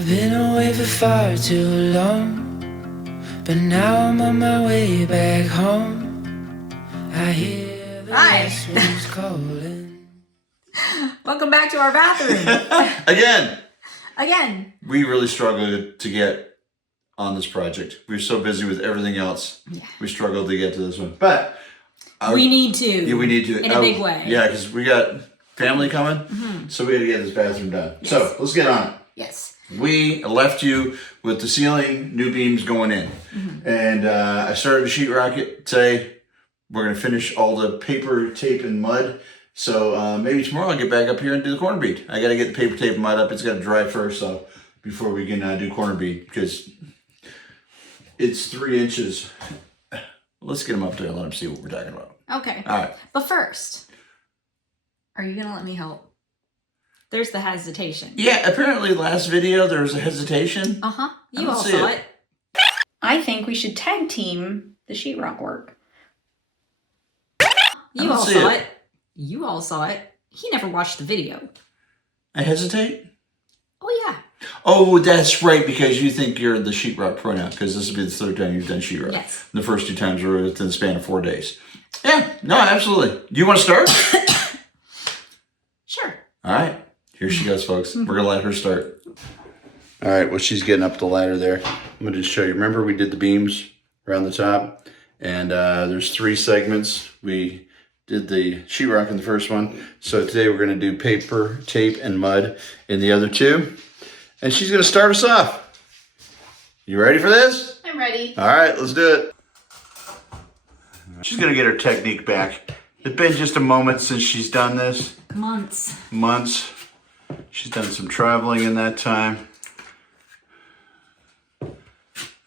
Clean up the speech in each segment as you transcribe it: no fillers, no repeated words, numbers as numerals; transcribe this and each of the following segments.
I've been away for far too long, but now I'm on my way back home. I hear the rescues calling. Welcome back to our bathroom. Again. We really struggled to get on this project. We were so busy with everything else. Yeah. We struggled to get to this one. But we need to. Yeah, we need to. In a big way. Yeah, because we got family coming. So we had to get this bathroom done. Yes. So let's get on it. Yes. We left you with the ceiling, new beams going in. And I started to sheetrock it today. We're going to finish all the paper, tape, and mud. So maybe tomorrow I'll get back up here and do the corner bead. I got to get the paper, tape, and mud up. It's got to dry first, so before we can do corner bead, because it's 3 inches. Let's get them up there and let them see what we're talking about. Okay. All right. But first, are you going to let me help? There's the hesitation. Yeah, apparently last video there was a hesitation. Uh-huh. You all saw it. I think we should tag team the sheetrock work. You all saw it. You all saw it. He never watched the video. I hesitate? Oh, yeah. Oh, that's right, because you think you're the sheetrock pro now, because this will be the 3rd time you've done sheetrock. Yes. The first 2 times were within the span of 4 days. Yeah, no, absolutely. Do you want to start? Sure. All right. Here she goes, folks. We're going to let her start. All right, well, she's getting up the ladder there. I'm going to just show you. Remember we did the beams around the top? And there's 3 segments. We did the sheetrock in the first one. So today we're going to do paper, tape, and mud in the other 2. And she's going to start us off. You ready for this? I'm ready. All right, let's do it. She's going to get her technique back. It's been just a moment since she's done this. Months. She's done some traveling in that time. All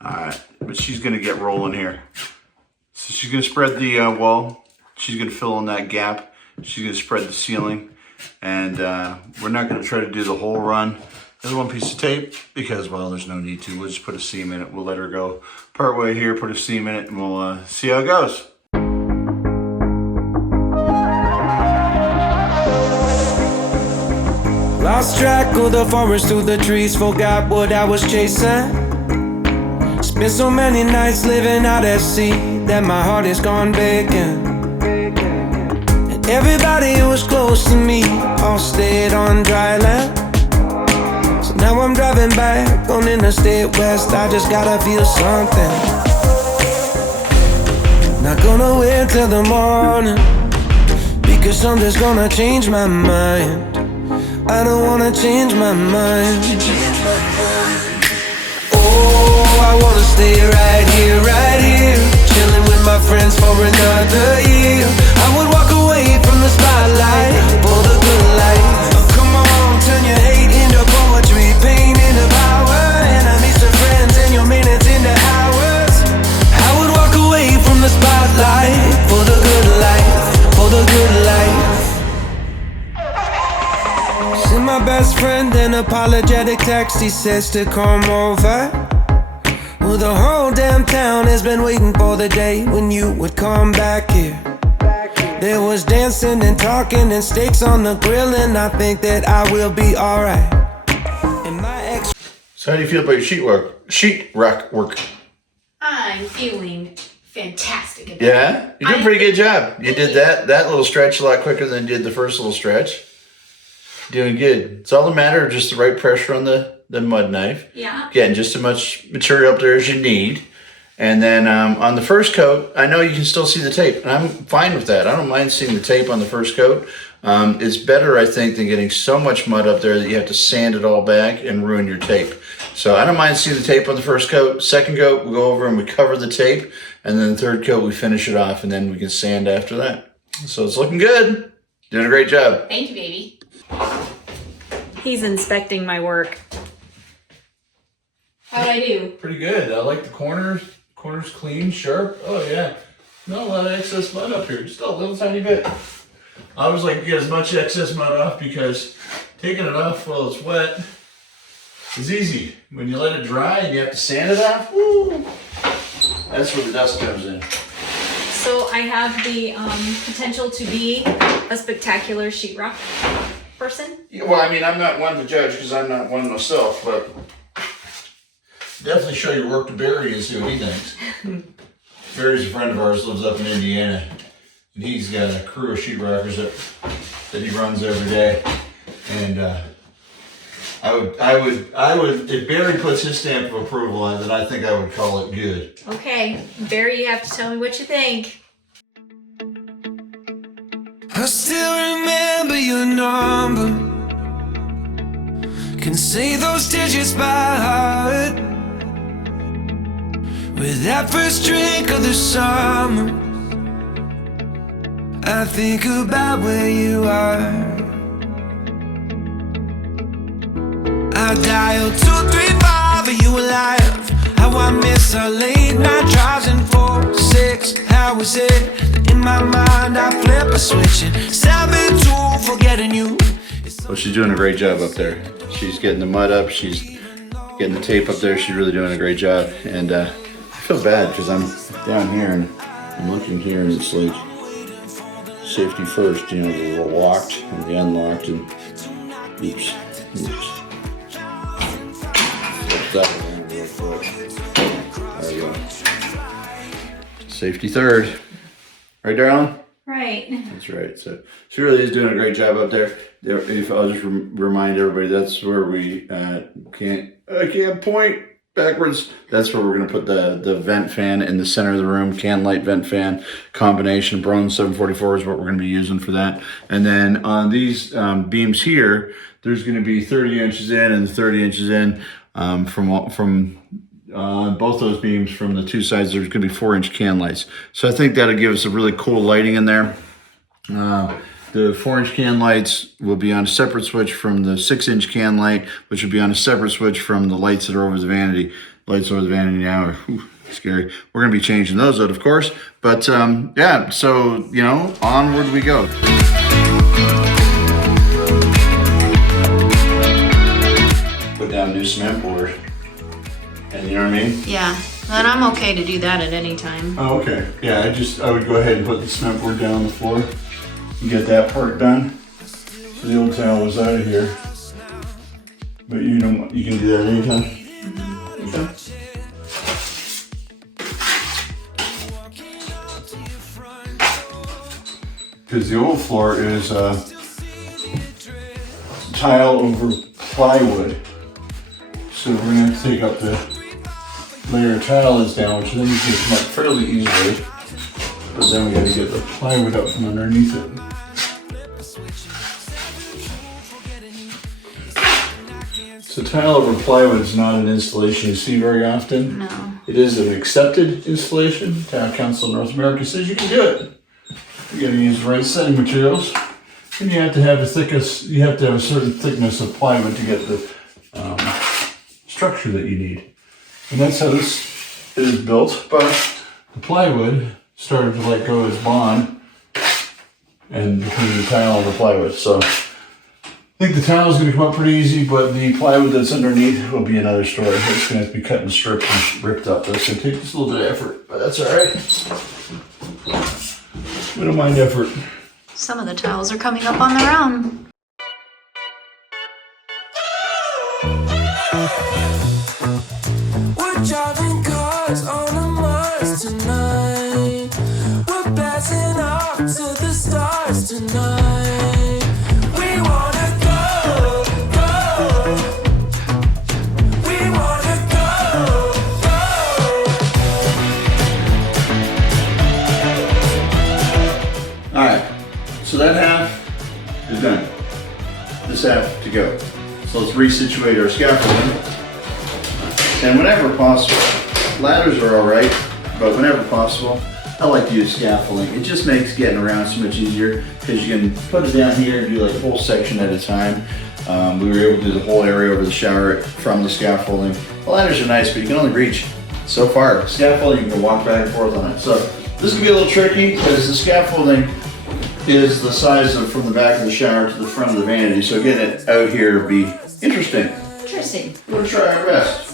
right, but she's going to get rolling here. So she's going to spread the wall. She's going to fill in that gap. She's going to spread the ceiling. And we're not going to try to do the whole run. There's 1 piece of tape because, well, there's no need to. We'll just put a seam in it. We'll let her go part way here, put a seam in it, and we'll see how it goes. Lost track of the forest through the trees, forgot what I was chasing. Spent so many nights living out at sea that my heart is gone vacant. And everybody who was close to me all stayed on dry land. So now I'm driving back on Interstate West, I just gotta feel something. Not gonna wait till the morning, because something's gonna change my mind. I don't wanna change my mind. Oh, I wanna stay right here, chilling with my friends for another year. I would walk away from the spotlight for the good life. Oh, come on, turn your hate into poetry, pain into power, enemies to friends, and your minutes into hours. I would walk away from the spotlight for the good life, for the good life. Send my best friend an apologetic text, he says to come over. Well, the whole damn town has been waiting for the day when you would come back here. There was dancing and talking and steaks on the grill, and I think that I will be alright. And my ex. So how do you feel about your sheetrock work? I'm feeling fantastic about Yeah? You're doing a pretty good job. You did that little stretch a lot quicker than you did the first little stretch. Doing good. It's all a matter of just the right pressure on the mud knife. Yeah. Getting just as much material up there as you need. And then on the first coat, I know you can still see the tape. And I'm fine with that. I don't mind seeing the tape on the first coat. It's better, I think, than getting so much mud up there that you have to sand it all back and ruin your tape. So I don't mind seeing the tape on the first coat. Second coat, we go over and we cover the tape. And then the third coat, we finish it off. And then we can sand after that. So it's looking good. Doing a great job. Thank you, baby. He's inspecting my work. How'd I do? Pretty good. I like the corners. Corners clean, sharp. Oh yeah. Not a lot of excess mud up here. Just a little tiny bit. I always like to get as much excess mud off because taking it off while it's wet is easy. When you let it dry and you have to sand it off, woo, that's where the dust comes in. So I have the potential to be a spectacular sheetrock person. Yeah, well, I mean, I'm not one to judge because I'm not one myself, but definitely show your work to Barry and see what he thinks. Barry's a friend of ours, lives up in Indiana, and he's got a crew of sheetrockers that he runs every day. And I would, if Barry puts his stamp of approval on it, then I think I would call it good. Okay, Barry, you have to tell me what you think. I still remember your number, can say those digits by heart. With that first drink of the summer, I think about where you are. I dialed 235, are you alive? How I miss our late night drives in 4-6. How is it? In my mind I flip a switch and 7-2 forgetting you. Well, she's doing a great job up there. She's getting the mud up, she's getting the tape up there. She's really doing a great job. And I feel bad because I'm down here and I'm looking here and it's like safety first, you know, the locked and the unlocked and oops. That one real quick. There we go. Safety third. Right, darling? Right. That's right. So she really is doing a great job up there. If I'll just remind everybody, that's where we I can't point backwards. That's where we're going to put the vent fan in the center of the room. Can light vent fan combination. Braun 744 is what we're going to be using for that. And then on these beams here, there's going to be 30 inches in and 30 inches in. From both those beams from the two sides, there's going to be 4-inch can lights. So I think that'll give us a really cool lighting in there. The 4-inch can lights will be on a separate switch from the 6-inch can light, which will be on a separate switch from the lights that are over the vanity. Lights over the vanity now are scary. We're going to be changing those out, of course. But yeah, so, you know, onward we go. Down new cement board, and you know what I mean? Yeah, and I'm okay to do that at any time. Oh, okay. Yeah, I would go ahead and put the cement board down on the floor and get that part done. So the old towel was out of here, but you can do that anytime. Mm-hmm. Okay. Because the old floor is tile over plywood. So we're going to have to take up the layer of tile that's down, which then you can come up fairly easily. But then we got to get the plywood up from underneath it. So tile over plywood is not an installation you see very often. No. It is an accepted installation. Town Council of North America says you can do it. You got to use the right setting materials, and you have to have a thickness. You have to have a certain thickness of plywood to get the structure that you need. And that's how this is built, but the plywood started to let go of its bond and became the tile and the plywood. So I think the tile is going to come up pretty easy, but the plywood that's underneath will be another story. It's going to have to be cut and stripped and ripped up. That's going to take just a little bit of effort, but that's all right. We don't mind effort. Some of the tiles are coming up on their own. We're driving cars on a Mars tonight. We're blasting off to the stars tonight. We wanna go, go. We wanna go, go. All right, so that half is done. This half to go. So let's resituate our scaffolding. And whenever possible, ladders are all right, but whenever possible, I like to use scaffolding. It just makes getting around so much easier because you can put it down here and do like a whole section at a time. We were able to do the whole area over the shower from the scaffolding. The ladders are nice, but you can only reach so far. Scaffolding, you can walk back and forth on it. So this can be a little tricky because the scaffolding is the size of from the back of the shower to the front of the vanity. So getting it out here would be interesting. Interesting. We'll try our best.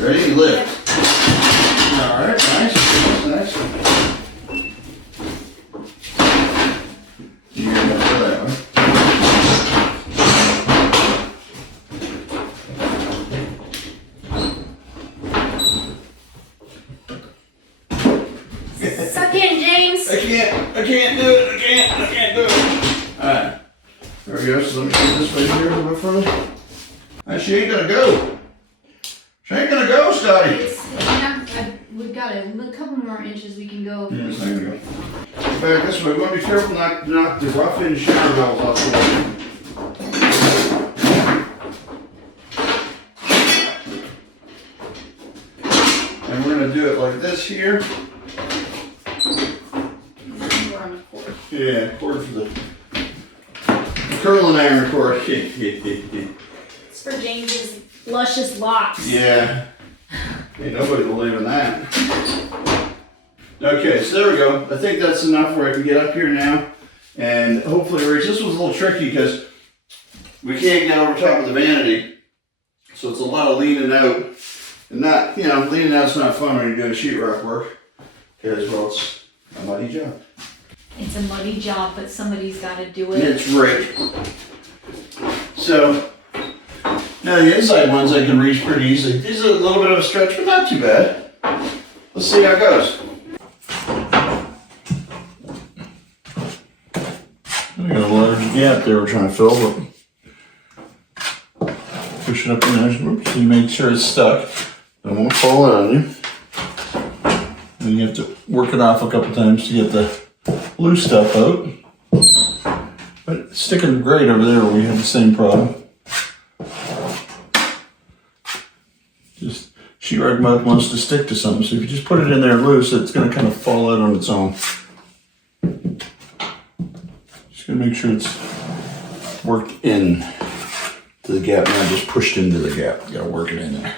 Ready? Lift. All right, nice. please? I can't do it. I can't do it. All right. There we go. So let me get this way here a little bit further. She ain't gonna go. She ain't gonna go, Scotty. We've got a couple more inches we can go. Yes, there we go. Back this way. We want to be careful not to knock the rough end shower valve off the way. And we're going to do it like this here. We're on a cord. Yeah, cord for the curling iron cord. It's for James's luscious locks. Yeah. Ain't nobody believing that. Okay, so there we go. I think that's enough where I can get up here now and hopefully reach. This was a little tricky because we can't get over top of the vanity. So it's a lot of leaning out. And not, leaning out's not fun when you're doing sheetrock work. Because, well, it's a muddy job. It's a muddy job, but somebody's got to do it. It's right. So, now the inside ones I can reach pretty easily. These are a little bit of a stretch, but not too bad. Let's see how it goes. We got a large gap there we're trying to fill, but push it up in there so you make sure it's stuck. It won't fall out on you. And you have to work it off a couple times to get the loose stuff out. But it's sticking great over there where we have the same problem. Just sheetrock mud wants to stick to something, so if you just put it in there loose, it's going to kind of fall out on its own. Just going to make sure it's worked in to the gap, not just pushed into the gap. You got to work it in there.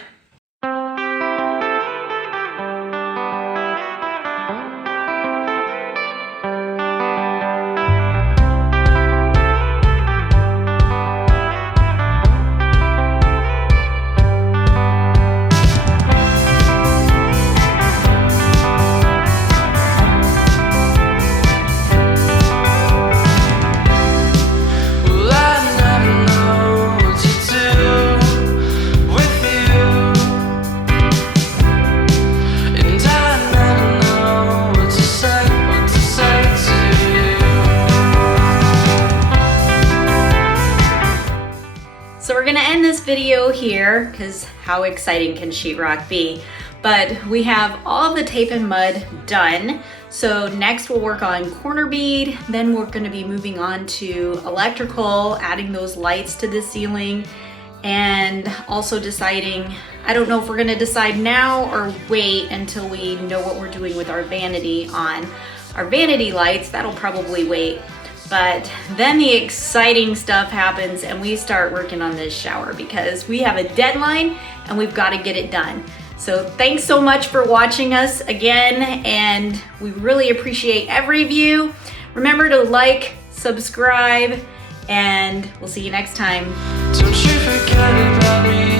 So we're gonna end this video here because how exciting can sheetrock be? But we have all the tape and mud done. So next we'll work on corner bead. Then we're gonna be moving on to electrical, adding those lights to the ceiling, and also deciding, I don't know if we're gonna decide now or wait until we know what we're doing with our vanity on our vanity lights. That'll probably wait. But then the exciting stuff happens and we start working on this shower because we have a deadline and we've got to get it done. So thanks so much for watching us again, and we really appreciate every view. Remember to like, subscribe, and we'll see you next time. Don't you forget about me.